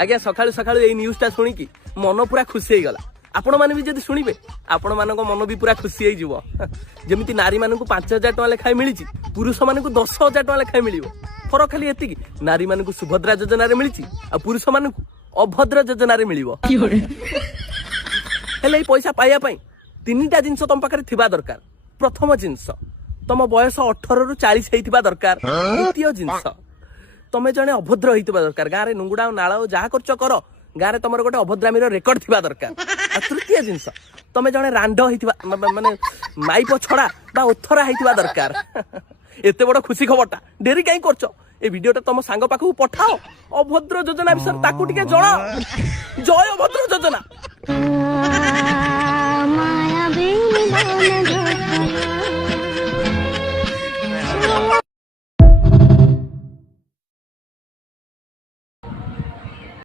आज्ञा सकाळू सकाळू ये न्यूज़टा शुणिकी मन पूरा खुशी गला आपण माने भी जदि शुणिबे आपण मानक मन भी पूरा खुशी होई जीवो जेमिति नारी मानक 5000 टका लेखाय मिलिछि पुरुष मानक 10000 टका लेखाय मिलिवो फरक खाली एतिकी नारी मानक सुभद्रा योजना रे मिलिछि आ पुरुष मानक अभद्र योजना रे मिलिवो हेले पैसा पाइया पई तीनटा जिंस तम पाखरे थिबा दरकार प्रथम जिंस तम बयस 18 रु 40 हेइथिबा दरकार द्वितीय जिंस तमे जने अभद्र होइतिबा दरकार गारे नुंगुडा नाळा जा करछ कर गारे तमर गोटे अभद्रामीर रेकर्ड थिबा दरकार आ तृतीय जिंस तमे जने रांड होइतिबा माने माइप छडा बा ओथरा होइतिबा दरकार एते बड़ खुशी खबरटा डेरी काई करछ ए वीडियोटा तम सांग पाखु पठाओ अभद्र योजना विषय ताकू टिके जणा जय अभद्र योजना माया बेनी